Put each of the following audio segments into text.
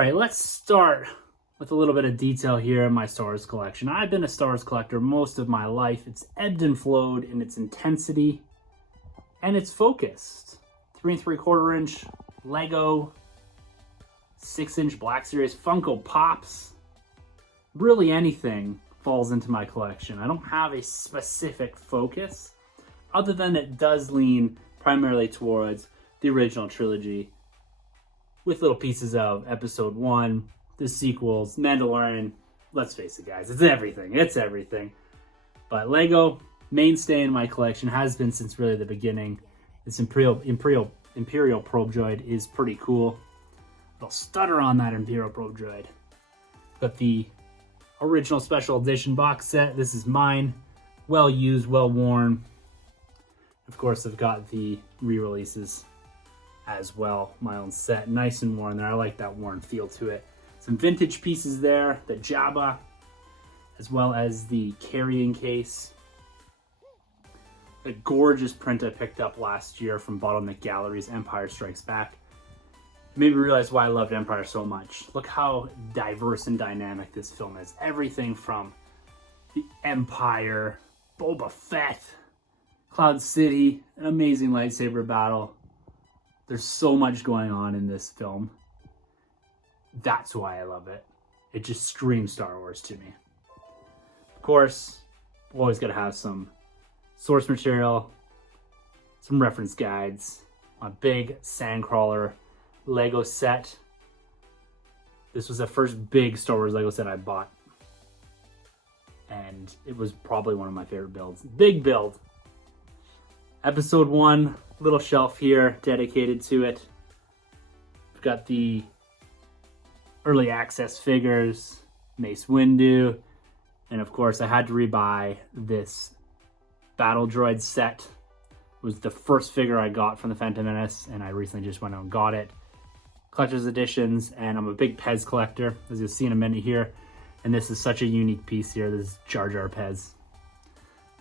right, let's start with a little bit of detail here in my Star Wars collection. I've been a Star Wars collector most of my life. It's ebbed and flowed in its intensity and it's focused. 3 3/4 inch Lego, 6-inch Black Series Funko Pops. Really anything falls into my collection. I don't have a specific focus, other than it does lean primarily towards the original trilogy, with little pieces of Episode 1, the sequels, Mandalorian. Let's face it, guys, it's everything. It's everything. But Lego, mainstay in my collection, has been since really the beginning. This Imperial Probe Droid is pretty cool. I'll stutter on that Imperial Probe Droid. Got the original special edition box set. This is mine. Well used, well worn. Of course, I've got the re-releases as well. My own set. Nice and worn there. I like that worn feel to it. Some vintage pieces there. The Jabba, as well as the carrying case. A gorgeous print I picked up last year from Bottleneck Galleries, Empire Strikes Back. Made me realize why I loved Empire so much. Look how diverse and dynamic this film is. Everything from the Empire, Boba Fett, Cloud City, an amazing lightsaber battle. There's so much going on in this film. That's why I love it. It just screams Star Wars to me. Of course, always gotta have some source material, some reference guides, my big Sandcrawler Lego set. This was the first big Star Wars Lego set I bought, and it was probably one of my favorite builds. Big build. Episode 1, little shelf here dedicated to it. We've got the early access figures, Mace Windu, and of course I had to rebuy this Battle Droid set. It was the first figure I got from the Phantom Menace, and I recently just went out and got it. Collector's editions, and I'm a big Pez collector, as you'll see in a minute here. And this is such a unique piece here. This is Jar Jar Pez.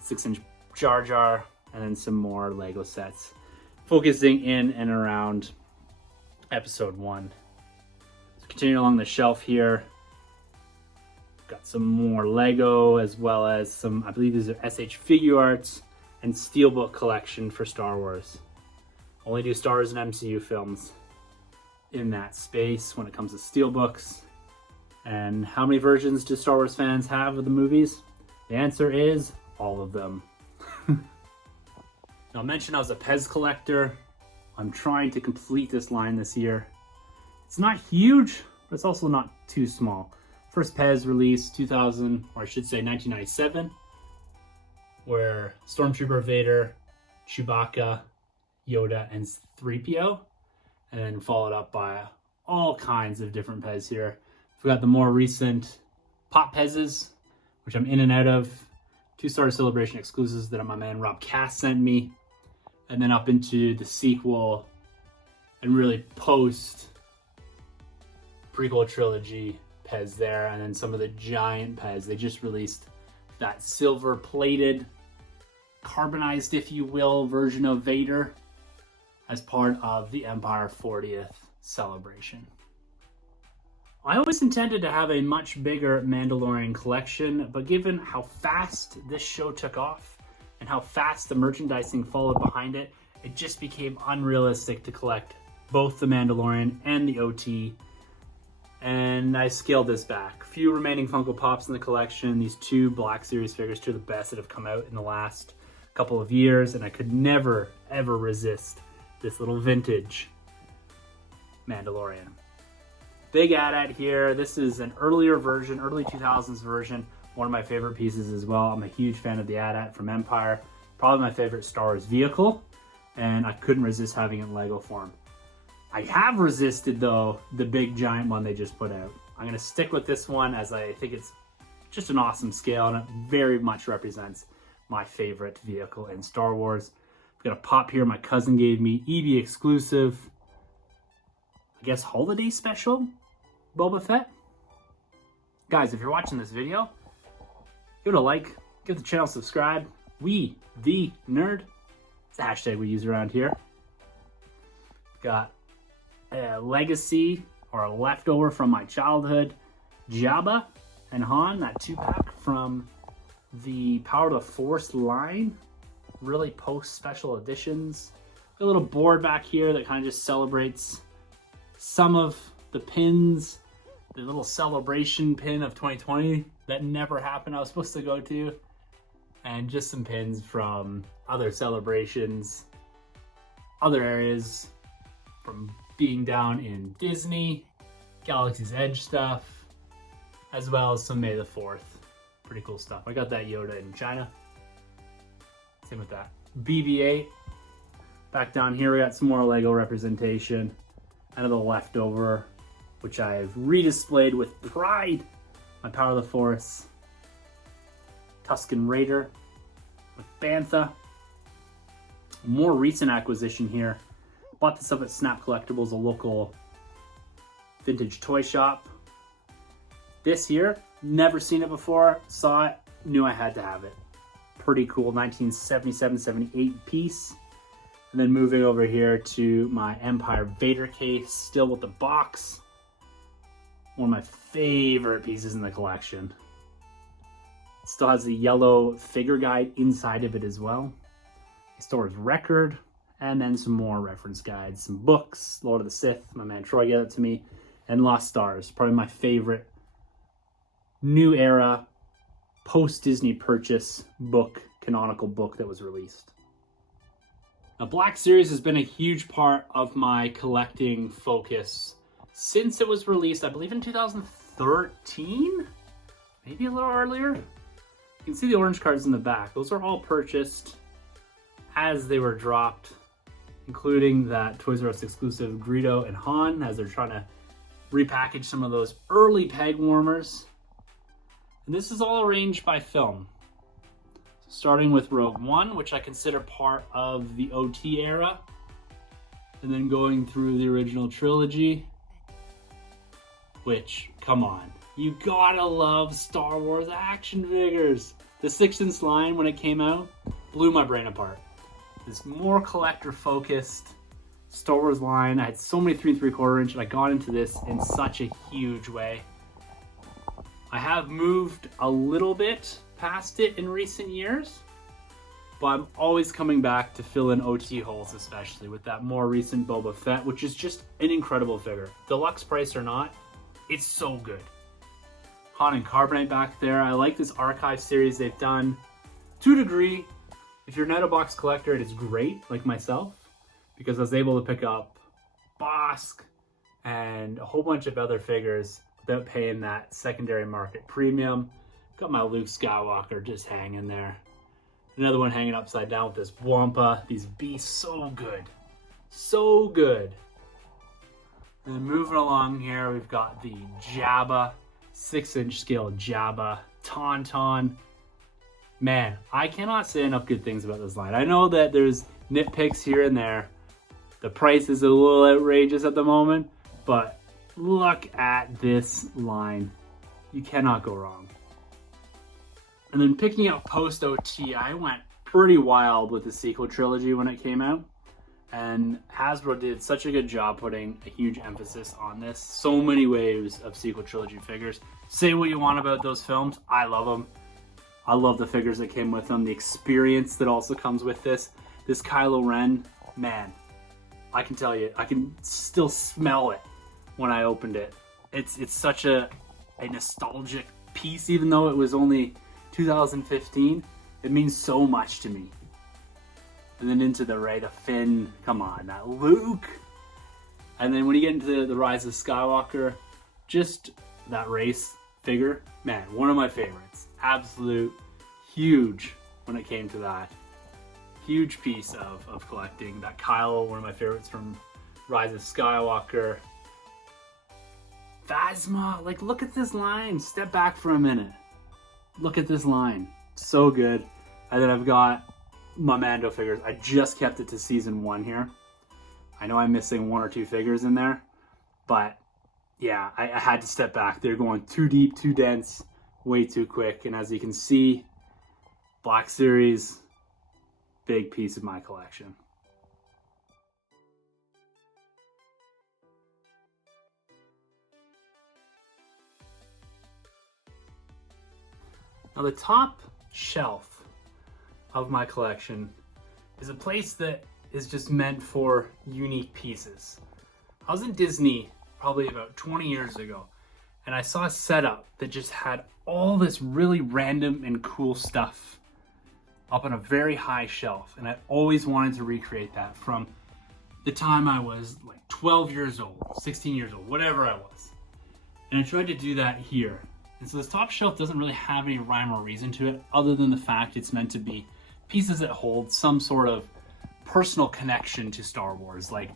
6-inch Jar Jar, and then some more Lego sets. Focusing in and around Episode 1. So continue along the shelf here. Got some more Lego, as well as some, I believe these are SH Figuarts and Steelbook collection for Star Wars. Only do Star Wars and MCU films in that space when it comes to steelbooks. And how many versions do Star Wars fans have of the movies? The answer is all of them. Now, I mentioned I was a Pez collector. I'm trying to complete this line this year. It's not huge, but it's also not too small. First Pez release 2000, or I should say 1997, where Stormtrooper, Vader, Chewbacca, Yoda, and 3PO, and then followed up by all kinds of different Pez here. We've got the more recent Pop Pez's, which I'm in and out of, 2 Star Celebration exclusives that my man Rob Cass sent me, and then up into the sequel and really post prequel trilogy Pez there, and then some of the giant Pez. They just released that silver plated, carbonized, if you will, version of Vader as part of the Empire 40th celebration. I always intended to have a much bigger Mandalorian collection, but given how fast this show took off and how fast the merchandising followed behind it, it just became unrealistic to collect both the Mandalorian and the OT, and I scaled this back. Few remaining Funko Pops in the collection, these 2 Black Series figures, 2 of the best that have come out in the last couple of years, and I could never, ever resist this little vintage Mandalorian. Big AT-AT here. This is an earlier version, early 2000s version. One of my favorite pieces as well. I'm a huge fan of the AT-AT from Empire. Probably my favorite Star Wars vehicle, and I couldn't resist having it in Lego form. I have resisted, though, the big giant one they just put out. I'm going to stick with this one, as I think it's just an awesome scale, and it very much represents my favorite vehicle in Star Wars. I've got a pop here my cousin gave me, EB exclusive, I guess holiday special Boba Fett. Guys, if you're watching this video, give it a like, give the channel a subscribe. We the Nerd, it's a hashtag we use around here. Got a Legacy or a leftover from my childhood. Jabba and Han, that 2-pack from the Power of the Force line. Really post special editions. A little board back here that kind of just celebrates some of the pins. The little celebration pin of 2020 that never happened I was supposed to go to. And just some pins from other celebrations, other areas, from being down in Disney, Galaxy's Edge stuff, as well as some May the 4th. Pretty cool stuff. I got that Yoda in China. Same with that. BB-8. Back down here, we got some more Lego representation. Another leftover, which I've redisplayed with pride. My Power of the Force. Tusken Raider with Bantha. More recent acquisition here. Bought this up at Snap Collectibles, a local vintage toy shop. This here, never seen it before, saw it, knew I had to have it. Pretty cool, 1977-78 piece. And then moving over here to my Empire Vader case, still with the box. One of my favorite pieces in the collection. Still has the yellow figure guide inside of it as well. It stores record, and then some more reference guides, some books, Lord of the Sith, my man Troy gave it to me, and Lost Stars, probably my favorite new era, post-Disney purchase book, canonical book that was released. Now, Black Series has been a huge part of my collecting focus since it was released, I believe in 2013? Maybe a little earlier? You can see the orange cards in the back. Those are all purchased as they were dropped, including that Toys R Us exclusive Greedo and Han, as they're trying to repackage some of those early peg warmers. And this is all arranged by film. Starting with Rogue One, which I consider part of the OT era, and then going through the original trilogy, which, come on, you gotta love Star Wars action figures. The 6-inch line, when it came out, blew my brain apart. This more collector focused Star Wars line. I had so many 3 3/4 inch, and I got into this in such a huge way. I have moved a little bit past it in recent years, but I'm always coming back to fill in OT holes, especially with that more recent Boba Fett, which is just an incredible figure. Deluxe price or not, it's so good. Han and Carbonite back there. I like this archive series they've done to a degree. If you're an out-of-box collector, it is great, like myself, because I was able to pick up Bossk and a whole bunch of other figures without paying that secondary market premium. Got my Luke Skywalker just hanging there. Another one hanging upside down with this Wampa. These beasts, so good. So good. And then moving along here, we've got the Jabba, 6-inch scale Jabba, Tauntaun. Man, I cannot say enough good things about this line. I know that there's nitpicks here and there. The price is a little outrageous at the moment, but look at this line. You cannot go wrong. And then picking up post-OT, I went pretty wild with the sequel trilogy when it came out. And Hasbro did such a good job putting a huge emphasis on this. So many waves of sequel trilogy figures. Say what you want about those films. I love them. I love the figures that came with them. The experience that also comes with this. This Kylo Ren, man, I can tell you, I can still smell it when I opened it. It's such a nostalgic piece, even though it was only 2015. It means so much to me. And then into the Rey, the Finn, come on, that Luke. And then when you get into the Rise of Skywalker, just that race figure, man, one of my favorites. Absolute huge when it came to that. Huge piece of collecting. That Kylo, one of my favorites from Rise of Skywalker. Phasma, like look at this line. Step back for a minute. Look at this line. So good. And then I've got my Mando figures. I just kept it to season 1 here. I know I'm missing 1 or 2 figures in there, but yeah, I had to step back. They're going too deep, too dense, way too quick. And as you can see, Black Series, big piece of my collection. Now the top shelf of my collection is a place that is just meant for unique pieces. I was in Disney probably about 20 years ago, and I saw a setup that just had all this really random and cool stuff up on a very high shelf, and I always wanted to recreate that from the time I was like 12 years old, 16 years old, whatever I was. And I tried to do that here. And so this top shelf doesn't really have any rhyme or reason to it, other than the fact it's meant to be pieces that hold some sort of personal connection to Star Wars, like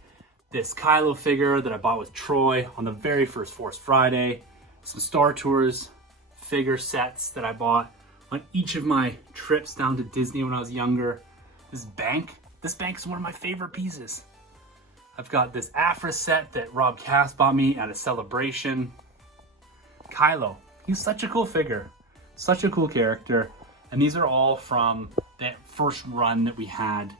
this Kylo figure that I bought with Troy on the very first Force Friday, some Star Tours figure sets that I bought on each of my trips down to Disney when I was younger. This bank is one of my favorite pieces. I've got this Afra set that Rob Cass bought me at a celebration. Kylo, he's such a cool figure, such a cool character, and these are all from that first run that we had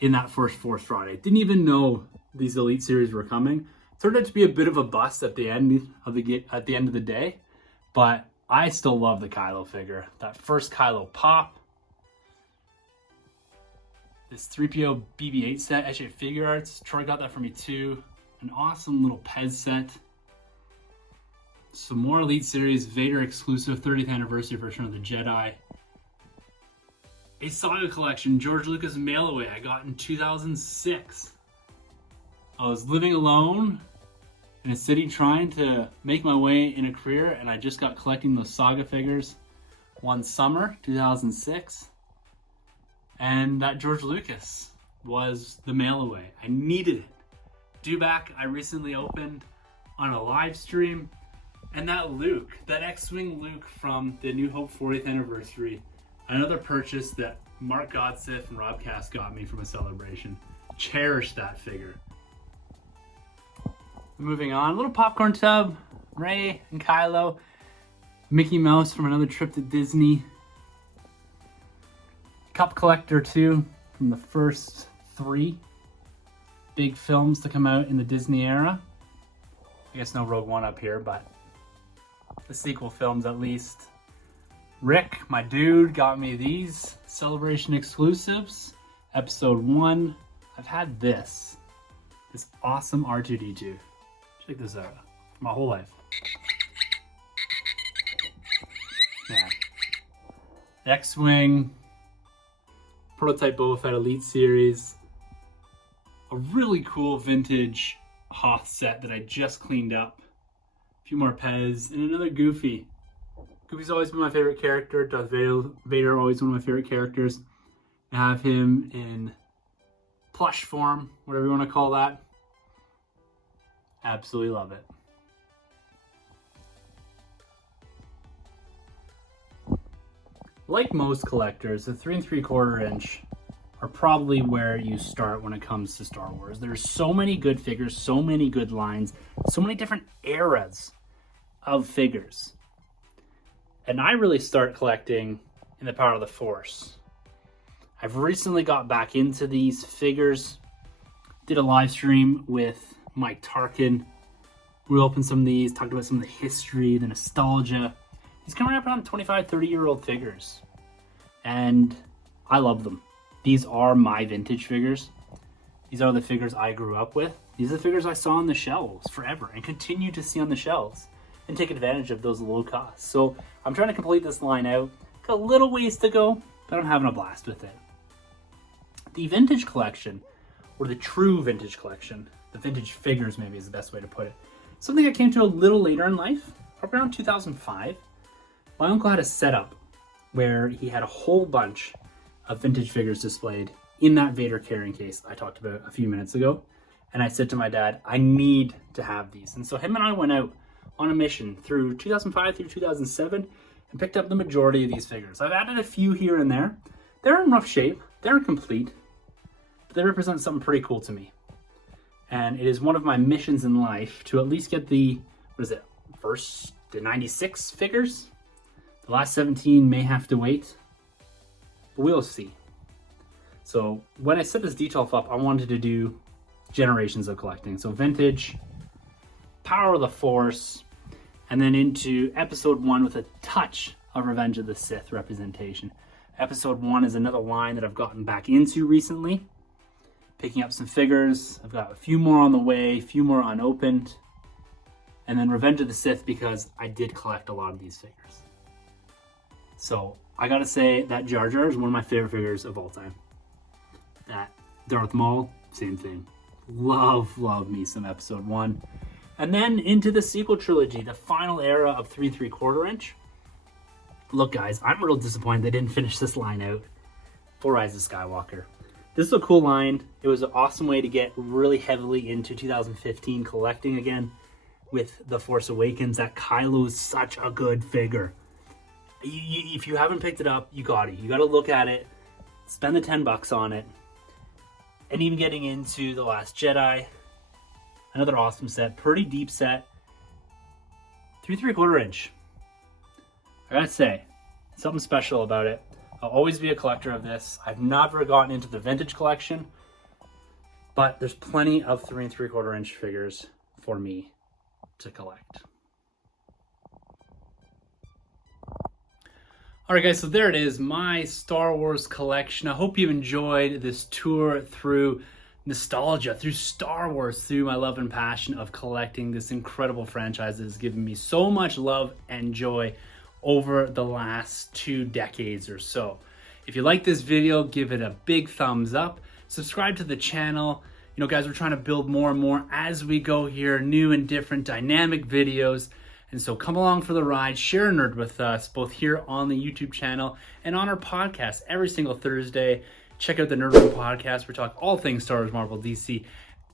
in that first Force Friday. Didn't even know these Elite Series were coming. Turned out to be a bit of a bust at the end of the day, but I still love the Kylo figure. That first Kylo pop. This 3PO BB-8 set, actually Figure Arts. Troy got that for me too. An awesome little Pez set. Some more Elite Series Vader exclusive 30th anniversary version of the Jedi. A Saga collection, George Lucas mail away I got in 2006. I was living alone in a city trying to make my way in a career, and I just got collecting those Saga figures one summer, 2006. And that George Lucas was the mail away. I needed it. Dewback, I recently opened on a live stream. And that Luke, that X-Wing Luke from the New Hope 40th anniversary, another purchase that Mark Godseth and Rob Cass got me from a celebration. Cherish that figure. Moving on, a little popcorn tub, Rey and Kylo, Mickey Mouse from another trip to Disney. Cup collector too, from the first 3 big films to come out in the Disney era. I guess no Rogue One up here, but the sequel films at least. Rick, my dude, got me these Celebration exclusives. Episode 1. I've had this awesome R2-D2. Check this out. My whole life. Yeah. X-Wing. Prototype Boba Fett Elite Series. A really cool vintage Hoth set that I just cleaned up. A few more Pez, and another Goofy. Goofy's always been my favorite character. Darth Vader always one of my favorite characters. I have him in plush form, whatever you want to call that. Absolutely love it. Like most collectors, the 3 3/4 inch are probably where you start when it comes to Star Wars. There's so many good figures, so many good lines, so many different eras of figures. And I really start collecting in the Power of the Force. I've recently got back into these figures. Did a live stream with Mike Tarkin. We opened some of these, talked about some of the history, the nostalgia. He's coming up around 25, 30-year-old figures. And I love them. These are my vintage figures. These are the figures I grew up with. These are the figures I saw on the shelves forever and continue to see on the shelves and take advantage of those low costs. So I'm trying to complete this line out. Got a little ways to go, but I'm having a blast with it. The vintage collection, or the true vintage collection, the vintage figures maybe is the best way to put it. Something I came to a little later in life, probably around 2005. My uncle had a setup where he had a whole bunch of vintage figures displayed in that Vader carrying case I talked about a few minutes ago. And I said to my dad, I need to have these. And so him and I went out on a mission through 2005 through 2007 and picked up the majority of these figures. I've added a few here and there. They're in rough shape. They're incomplete. But they represent something pretty cool to me. And it is one of my missions in life to at least get the, first to 96 figures? The last 17 may have to wait. But we'll see. So when I set this detail up, I wanted to do generations of collecting. So vintage, Power of the Force, and then into episode 1 with a touch a Revenge of the Sith representation. Episode 1 is another line that I've gotten back into recently. Picking up some figures. I've got a few more on the way, a few more unopened. And then Revenge of the Sith because I did collect a lot of these figures. So I gotta say that Jar Jar is one of my favorite figures of all time. That Darth Maul, same thing. Love me some episode 1. And then into the sequel trilogy, the final era of 3 3/4 inch. Look guys, I'm real disappointed they didn't finish this line out for Rise of Skywalker. This is a cool line. It was an awesome way to get really heavily into 2015 collecting again with The Force Awakens. That Kylo's such a good figure. If you haven't picked it up, you got it. You got to look at it, spend the $10 on it. And even getting into The Last Jedi, another awesome set, pretty deep set, 3 3/4 inch. I gotta say, something special about it. I'll always be a collector of this. I've never gotten into the vintage collection, but there's plenty of 3 3/4 inch figures for me to collect. All right, guys, so there it is, my Star Wars collection. I hope you enjoyed this tour through nostalgia, through Star Wars, through my love and passion of collecting this incredible franchise that has given me so much love and joy over the last 2 decades or so. If you like this video, give it a big thumbs up. Subscribe to the channel. You know, guys, we're trying to build more and more as we go here, new and different dynamic videos. And so come along for the ride, share a nerd with us, both here on the YouTube channel and on our podcast every single Thursday. Check out the Nerd Room podcast. We talk all things Star Wars, Marvel, DC,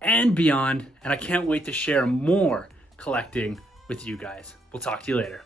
and beyond. And I can't wait to share more collecting with you guys. We'll talk to you later.